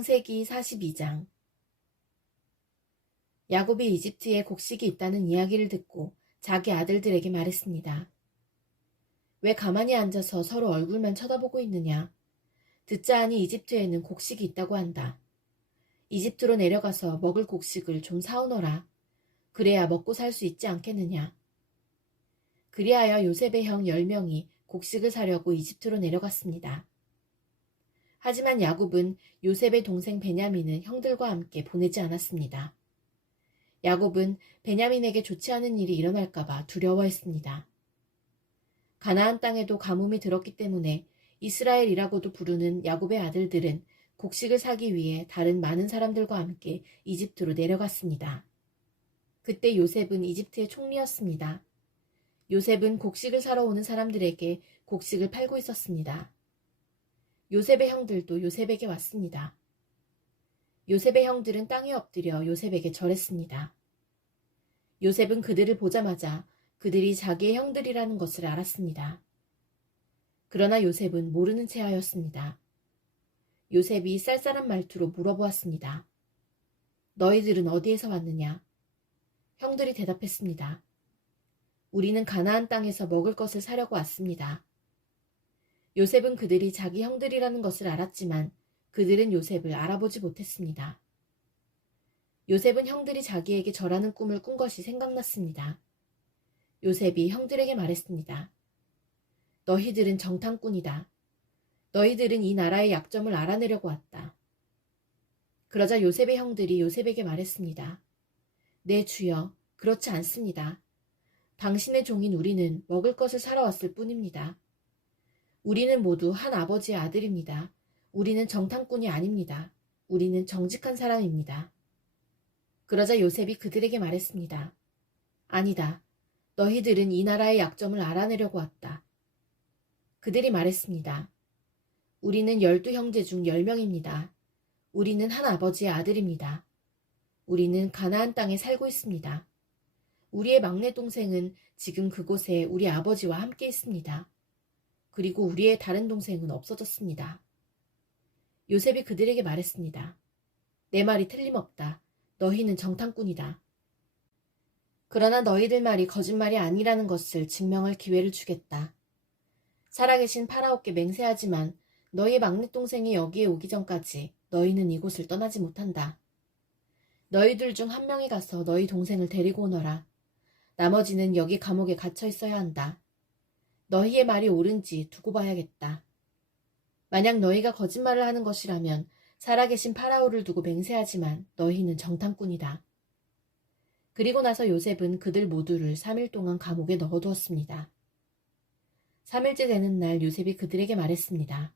창세기 42장. 야곱이 이집트에 곡식이 있다는 이야기를 듣고 자기 아들들에게 말했습니다. 왜 가만히 앉아서 서로 얼굴만 쳐다보고 있느냐? 듣자 하니 이집트에는 곡식이 있다고 한다. 이집트로 내려가서 먹을 곡식을 좀 사오너라. 그래야 먹고 살 수 있지 않겠느냐? 그리하여 요셉의 형 10명이 곡식을 사려고 이집트로 내려갔습니다. 하지만 야곱은 요셉의 동생 베냐민을 형들과 함께 보내지 않았습니다. 야곱은 베냐민에게 좋지 않은 일이 일어날까봐 두려워했습니다. 가나안 땅에도 가뭄이 들었기 때문에 이스라엘이라고도 부르는 야곱의 아들들은 곡식을 사기 위해 다른 많은 사람들과 함께 이집트로 내려갔습니다. 그때 요셉은 이집트의 총리였습니다. 요셉은 곡식을 사러 오는 사람들에게 곡식을 팔고 있었습니다. 요셉의 형들도 요셉에게 왔습니다. 요셉의 형들은 땅에 엎드려 요셉에게 절했습니다. 요셉은 그들을 보자마자 그들이 자기의 형들이라는 것을 알았습니다. 그러나 요셉은 모르는 채 하였습니다. 요셉이 쌀쌀한 말투로 물어보았습니다. 너희들은 어디에서 왔느냐? 형들이 대답했습니다. 우리는 가나안 땅에서 먹을 것을 사려고 왔습니다. 요셉은 그들이 자기 형들이라는 것을 알았지만 그들은 요셉을 알아보지 못했습니다. 요셉은 형들이 자기에게 절하는 꿈을 꾼 것이 생각났습니다. 요셉이 형들에게 말했습니다. 너희들은 정탐꾼이다. 너희들은 이 나라의 약점을 알아내려고 왔다. 그러자 요셉의 형들이 요셉에게 말했습니다. 네, 주여, 그렇지 않습니다. 당신의 종인 우리는 먹을 것을 사러 왔을 뿐입니다. 우리는 모두 한 아버지의 아들입니다. 우리는 정탐꾼이 아닙니다. 우리는 정직한 사람입니다. 그러자 요셉이 그들에게 말했습니다. 아니다. 너희들은 이 나라의 약점을 알아내려고 왔다. 그들이 말했습니다. 우리는 12형제 중 10명입니다. 우리는 한 아버지의 아들입니다. 우리는 가나안 땅에 살고 있습니다. 우리의 막내 동생은 지금 그곳에 우리 아버지와 함께 있습니다. 그리고 우리의 다른 동생은 없어졌습니다. 요셉이 그들에게 말했습니다. 내 말이 틀림없다. 너희는 정탐꾼이다. 그러나 너희들 말이 거짓말이 아니라는 것을 증명할 기회를 주겠다. 살아계신 파라오께 맹세하지만 너희의 막내 동생이 여기에 오기 전까지 너희는 이곳을 떠나지 못한다. 너희들 중 한 명이 가서 너희 동생을 데리고 오너라. 나머지는 여기 감옥에 갇혀 있어야 한다. 너희의 말이 옳은지 두고 봐야겠다. 만약 너희가 거짓말을 하는 것이라면 살아계신 파라오를 두고 맹세하지만 너희는 정탐꾼이다. 그리고 나서 요셉은 그들 모두를 3일 동안 감옥에 넣어두었습니다. 3일째 되는 날 요셉이 그들에게 말했습니다.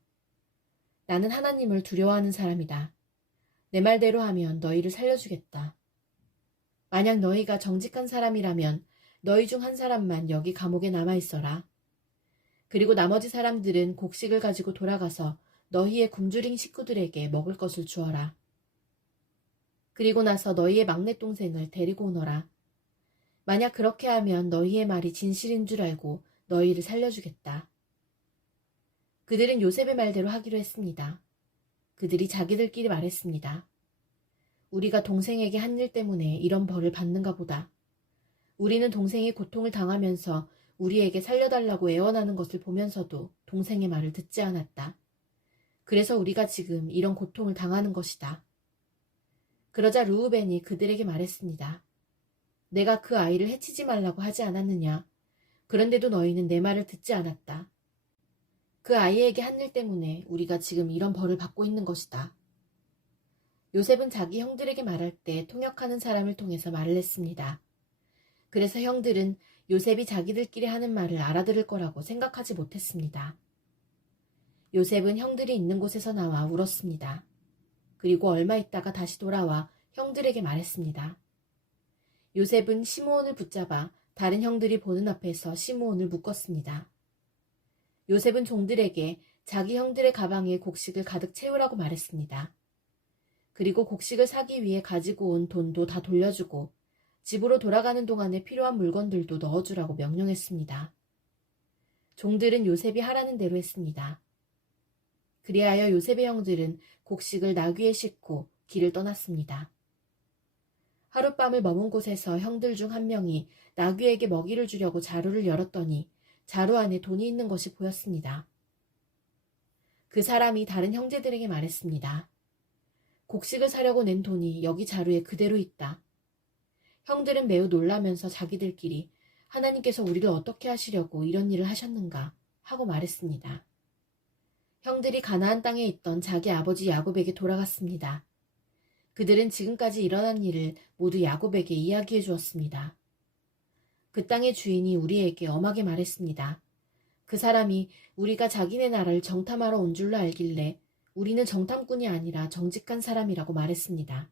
나는 하나님을 두려워하는 사람이다. 내 말대로 하면 너희를 살려주겠다. 만약 너희가 정직한 사람이라면 너희 중 한 사람만 여기 감옥에 남아있어라. 그리고 나머지 사람들은 곡식을 가지고 돌아가서 너희의 굶주린 식구들에게 먹을 것을 주어라. 그리고 나서 너희의 막내 동생을 데리고 오너라. 만약 그렇게 하면 너희의 말이 진실인 줄 알고 너희를 살려주겠다. 그들은 요셉의 말대로 하기로 했습니다. 그들이 자기들끼리 말했습니다. 우리가 동생에게 한 일 때문에 이런 벌을 받는가 보다. 우리는 동생이 고통을 당하면서 우리에게 살려달라고 애원하는 것을 보면서도 동생의 말을 듣지 않았다. 그래서 우리가 지금 이런 고통을 당하는 것이다. 그러자 르우벤이 그들에게 말했습니다. 내가 그 아이를 해치지 말라고 하지 않았느냐. 그런데도 너희는 내 말을 듣지 않았다. 그 아이에게 한 일 때문에 우리가 지금 이런 벌을 받고 있는 것이다. 요셉은 자기 형들에게 말할 때 통역하는 사람을 통해서 말을 했습니다. 그래서 형들은 요셉이 자기들끼리 하는 말을 알아들을 거라고 생각하지 못했습니다. 요셉은 형들이 있는 곳에서 나와 울었습니다. 그리고 얼마 있다가 다시 돌아와 형들에게 말했습니다. 요셉은 시므온을 붙잡아 다른 형들이 보는 앞에서 시므온을 묶었습니다. 요셉은 종들에게 자기 형들의 가방에 곡식을 가득 채우라고 말했습니다. 그리고 곡식을 사기 위해 가지고 온 돈도 다 돌려주고 집으로 돌아가는 동안에 필요한 물건들도 넣어주라고 명령했습니다. 종들은 요셉이 하라는 대로 했습니다. 그리하여 요셉의 형들은 곡식을 나귀에 싣고 길을 떠났습니다. 하룻밤을 머문 곳에서 형들 중 한 명이 나귀에게 먹이를 주려고 자루를 열었더니 자루 안에 돈이 있는 것이 보였습니다. 그 사람이 다른 형제들에게 말했습니다. 곡식을 사려고 낸 돈이 여기 자루에 그대로 있다. 형들은 매우 놀라면서 자기들끼리 하나님께서 우리를 어떻게 하시려고 이런 일을 하셨는가 하고 말했습니다. 형들이 가나안 땅에 있던 자기 아버지 야곱에게 돌아갔습니다. 그들은 지금까지 일어난 일을 모두 야곱에게 이야기해 주었습니다. 그 땅의 주인이 우리에게 엄하게 말했습니다. 그 사람이 우리가 자기네 나라를 정탐하러 온 줄로 알길래 우리는 정탐꾼이 아니라 정직한 사람이라고 말했습니다.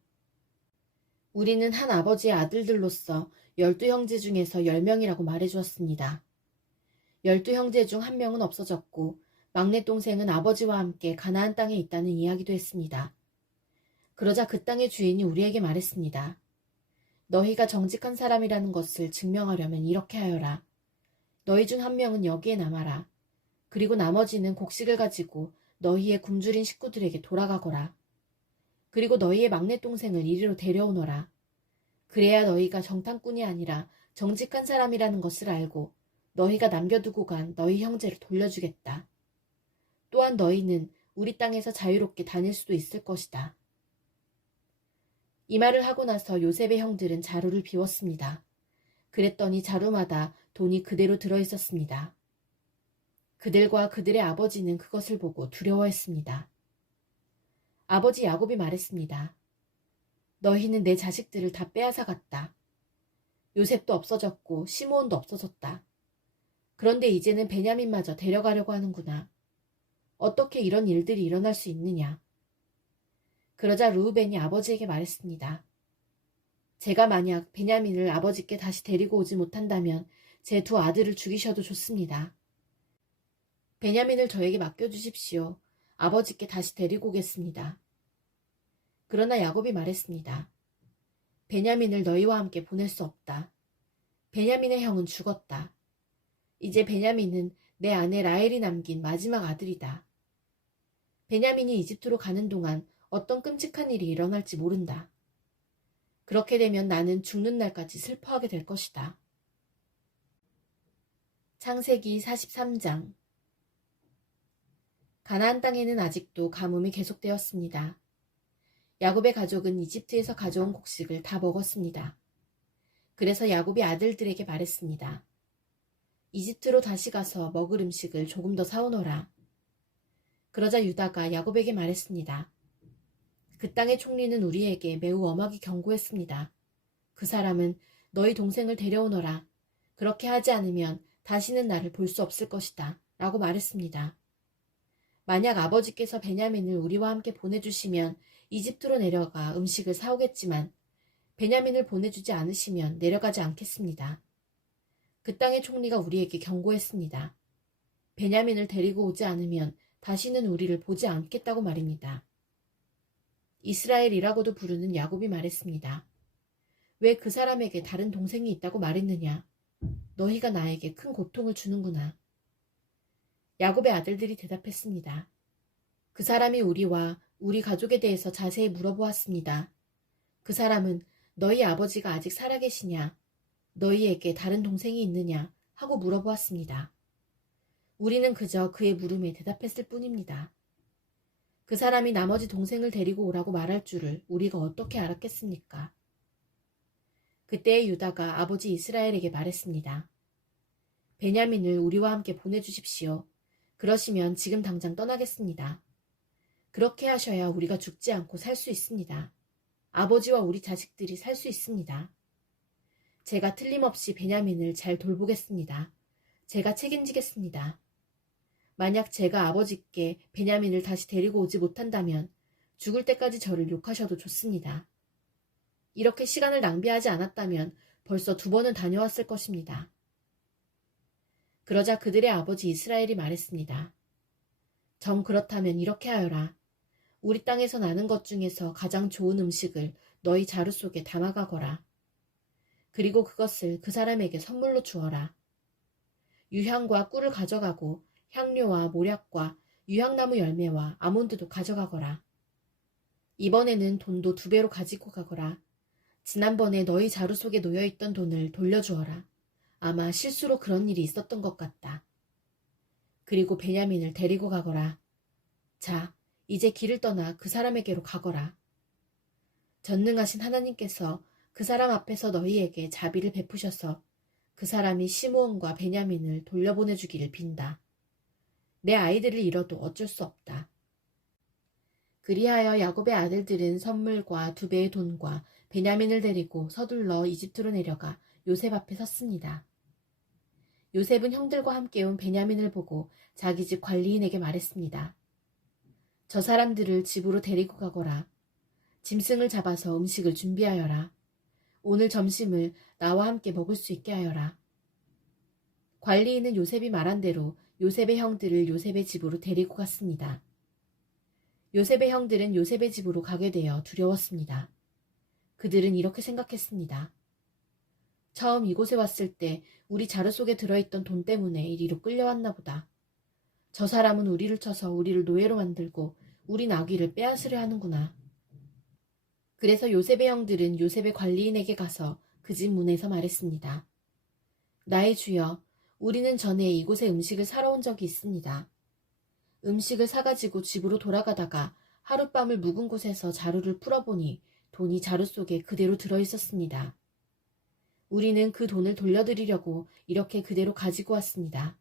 우리는 한 아버지의 아들들로서 12형제 중에서 10명이라고 말해주었습니다. 12형제 중 한 명은 없어졌고 막내 동생은 아버지와 함께 가나안 땅에 있다는 이야기도 했습니다. 그러자 그 땅의 주인이 우리에게 말했습니다. 너희가 정직한 사람이라는 것을 증명하려면 이렇게 하여라. 너희 중 한 명은 여기에 남아라. 그리고 나머지는 곡식을 가지고 너희의 굶주린 식구들에게 돌아가거라. 그리고 너희의 막내 동생을 이리로 데려오너라. 그래야 너희가 정탐꾼이 아니라 정직한 사람이라는 것을 알고 너희가 남겨두고 간 너희 형제를 돌려주겠다. 또한 너희는 우리 땅에서 자유롭게 다닐 수도 있을 것이다. 이 말을 하고 나서 요셉의 형들은 자루를 비웠습니다. 그랬더니 자루마다 돈이 그대로 들어있었습니다. 그들과 그들의 아버지는 그것을 보고 두려워했습니다. 아버지 야곱이 말했습니다. 너희는 내 자식들을 다 빼앗아 갔다. 요셉도 없어졌고 시므온도 없어졌다. 그런데 이제는 베냐민마저 데려가려고 하는구나. 어떻게 이런 일들이 일어날 수 있느냐. 그러자 르우벤이 아버지에게 말했습니다. 제가 만약 베냐민을 아버지께 다시 데리고 오지 못한다면 제 두 아들을 죽이셔도 좋습니다. 베냐민을 저에게 맡겨주십시오. 아버지께 다시 데리고 오겠습니다. 그러나 야곱이 말했습니다. 베냐민을 너희와 함께 보낼 수 없다. 베냐민의 형은 죽었다. 이제 베냐민은 내 아내 라헬이 남긴 마지막 아들이다. 베냐민이 이집트로 가는 동안 어떤 끔찍한 일이 일어날지 모른다. 그렇게 되면 나는 죽는 날까지 슬퍼하게 될 것이다. 창세기 43장. 가나안 땅에는 아직도 가뭄이 계속되었습니다. 야곱의 가족은 이집트에서 가져온 곡식을 다 먹었습니다. 그래서 야곱이 아들들에게 말했습니다. 이집트로 다시 가서 먹을 음식을 조금 더 사오너라. 그러자 유다가 야곱에게 말했습니다. 그 땅의 총리는 우리에게 매우 엄하게 경고했습니다. 그 사람은 너희 동생을 데려오너라. 그렇게 하지 않으면 다시는 나를 볼 수 없을 것이다. 라고 말했습니다. 만약 아버지께서 베냐민을 우리와 함께 보내주시면 이집트로 내려가 음식을 사오겠지만 베냐민을 보내주지 않으시면 내려가지 않겠습니다. 그 땅의 총리가 우리에게 경고했습니다. 베냐민을 데리고 오지 않으면 다시는 우리를 보지 않겠다고 말입니다. 이스라엘이라고도 부르는 야곱이 말했습니다. 왜 그 사람에게 다른 동생이 있다고 말했느냐? 너희가 나에게 큰 고통을 주는구나. 야곱의 아들들이 대답했습니다. 그 사람이 우리와 우리 가족에 대해서 자세히 물어보았습니다. 그 사람은 너희 아버지가 아직 살아계시냐? 너희에게 다른 동생이 있느냐? 하고 물어보았습니다. 우리는 그저 그의 물음에 대답했을 뿐입니다. 그 사람이 나머지 동생을 데리고 오라고 말할 줄을 우리가 어떻게 알았겠습니까? 그때 유다가 아버지 이스라엘에게 말했습니다. 베냐민을 우리와 함께 보내주십시오. 그러시면 지금 당장 떠나겠습니다. 그렇게 하셔야 우리가 죽지 않고 살 수 있습니다. 아버지와 우리 자식들이 살 수 있습니다. 제가 틀림없이 베냐민을 잘 돌보겠습니다. 제가 책임지겠습니다. 만약 제가 아버지께 베냐민을 다시 데리고 오지 못한다면 죽을 때까지 저를 욕하셔도 좋습니다. 이렇게 시간을 낭비하지 않았다면 벌써 2번은 다녀왔을 것입니다. 그러자 그들의 아버지 이스라엘이 말했습니다. 정 그렇다면 이렇게 하여라. 우리 땅에서 나는 것 중에서 가장 좋은 음식을 너희 자루 속에 담아가거라. 그리고 그것을 그 사람에게 선물로 주어라. 유향과 꿀을 가져가고 향료와 모략과 유향나무 열매와 아몬드도 가져가거라. 이번에는 돈도 2배로 가지고 가거라. 지난번에 너희 자루 속에 놓여있던 돈을 돌려주어라. 아마 실수로 그런 일이 있었던 것 같다. 그리고 베냐민을 데리고 가거라. 자, 이제 길을 떠나 그 사람에게로 가거라. 전능하신 하나님께서 그 사람 앞에서 너희에게 자비를 베푸셔서 그 사람이 시므온과 베냐민을 돌려보내주기를 빈다. 내 아이들을 잃어도 어쩔 수 없다. 그리하여 야곱의 아들들은 선물과 2배의 돈과 베냐민을 데리고 서둘러 이집트로 내려가 요셉 앞에 섰습니다. 요셉은 형들과 함께 온 베냐민을 보고 자기 집 관리인에게 말했습니다. 저 사람들을 집으로 데리고 가거라. 짐승을 잡아서 음식을 준비하여라. 오늘 점심을 나와 함께 먹을 수 있게 하여라. 관리인은 요셉이 말한 대로 요셉의 형들을 요셉의 집으로 데리고 갔습니다. 요셉의 형들은 요셉의 집으로 가게 되어 두려웠습니다. 그들은 이렇게 생각했습니다. 처음 이곳에 왔을 때 우리 자루 속에 들어있던 돈 때문에 이리로 끌려왔나 보다. 저 사람은 우리를 쳐서 우리를 노예로 만들고 우리 나귀를 빼앗으려 하는구나. 그래서 요셉의 형들은 요셉의 관리인에게 가서 그 집 문에서 말했습니다. 나의 주여, 우리는 전에 이곳에 음식을 사러 온 적이 있습니다. 음식을 사가지고 집으로 돌아가다가 하룻밤을 묵은 곳에서 자루를 풀어보니 돈이 자루 속에 그대로 들어있었습니다. 우리는 그 돈을 돌려드리려고 이렇게 그대로 가지고 왔습니다.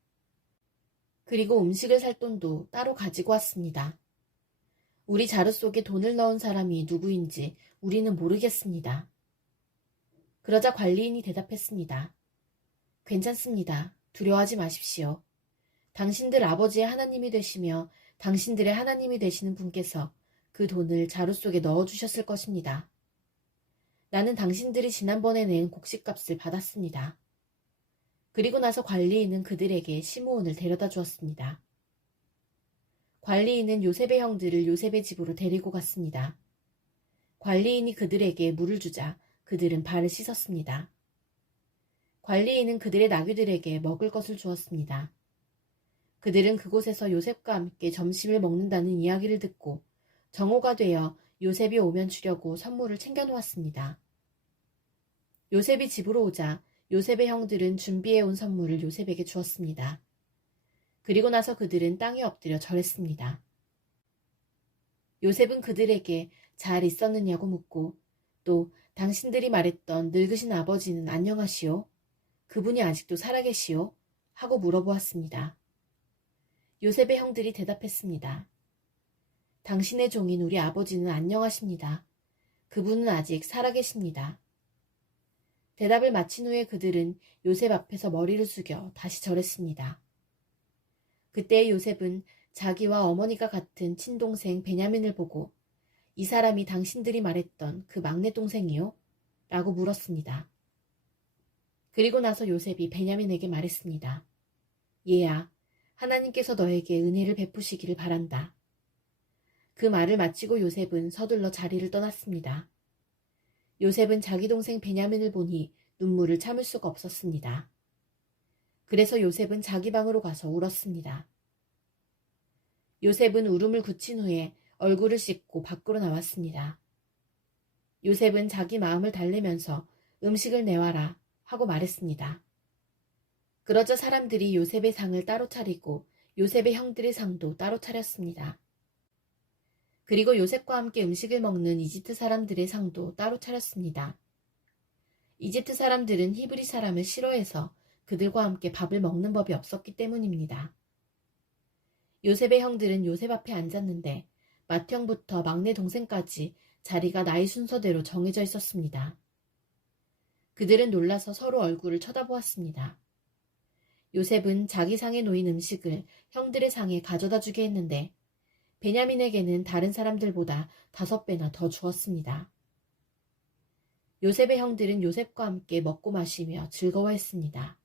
그리고 음식을 살 돈도 따로 가지고 왔습니다. 우리 자루 속에 돈을 넣은 사람이 누구인지 우리는 모르겠습니다. 그러자 관리인이 대답했습니다. 괜찮습니다. 두려워하지 마십시오. 당신들 아버지의 하나님이 되시며 당신들의 하나님이 되시는 분께서 그 돈을 자루 속에 넣어주셨을 것입니다. 나는 당신들이 지난번에 낸 곡식값을 받았습니다. 그리고 나서 관리인은 그들에게 시므온을 데려다 주었습니다. 관리인은 요셉의 형들을 요셉의 집으로 데리고 갔습니다. 관리인이 그들에게 물을 주자 그들은 발을 씻었습니다. 관리인은 그들의 나귀들에게 먹을 것을 주었습니다. 그들은 그곳에서 요셉과 함께 점심을 먹는다는 이야기를 듣고 정오가 되어 요셉이 오면 주려고 선물을 챙겨놓았습니다. 요셉이 집으로 오자 요셉의 형들은 준비해온 선물을 요셉에게 주었습니다. 그리고 나서 그들은 땅에 엎드려 절했습니다. 요셉은 그들에게 잘 있었느냐고 묻고 또 당신들이 말했던 늙으신 아버지는 안녕하시오? 그분이 아직도 살아계시오? 하고 물어보았습니다. 요셉의 형들이 대답했습니다. 당신의 종인 우리 아버지는 안녕하십니다. 그분은 아직 살아계십니다. 대답을 마친 후에 그들은 요셉 앞에서 머리를 숙여 다시 절했습니다. 그때 요셉은 자기와 어머니가 같은 친동생 베냐민을 보고 이 사람이 당신들이 말했던 그 막내 동생이요? 라고 물었습니다. 그리고 나서 요셉이 베냐민에게 말했습니다. 얘야, 하나님께서 너에게 은혜를 베푸시기를 바란다. 그 말을 마치고 요셉은 서둘러 자리를 떠났습니다. 요셉은 자기 동생 베냐민을 보니 눈물을 참을 수가 없었습니다. 그래서 요셉은 자기 방으로 가서 울었습니다. 요셉은 울음을 그친 후에 얼굴을 씻고 밖으로 나왔습니다. 요셉은 자기 마음을 달래면서 음식을 내와라 하고 말했습니다. 그러자 사람들이 요셉의 상을 따로 차리고 요셉의 형들의 상도 따로 차렸습니다. 그리고 요셉과 함께 음식을 먹는 이집트 사람들의 상도 따로 차렸습니다. 이집트 사람들은 히브리 사람을 싫어해서 그들과 함께 밥을 먹는 법이 없었기 때문입니다. 요셉의 형들은 요셉 앞에 앉았는데 맏형부터 막내 동생까지 자리가 나이 순서대로 정해져 있었습니다. 그들은 놀라서 서로 얼굴을 쳐다보았습니다. 요셉은 자기 상에 놓인 음식을 형들의 상에 가져다 주게 했는데 베냐민에게는 다른 사람들보다 5배나 더 주었습니다. 요셉의 형들은 요셉과 함께 먹고 마시며 즐거워했습니다.